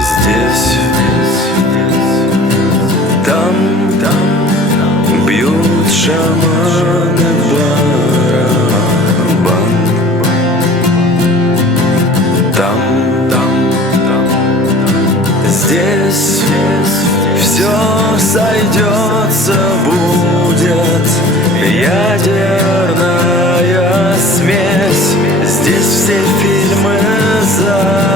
Здесь, там бьют шаманы барабан. Там, здесь все сойдется, будет ядерная смесь. Здесь все фильмы за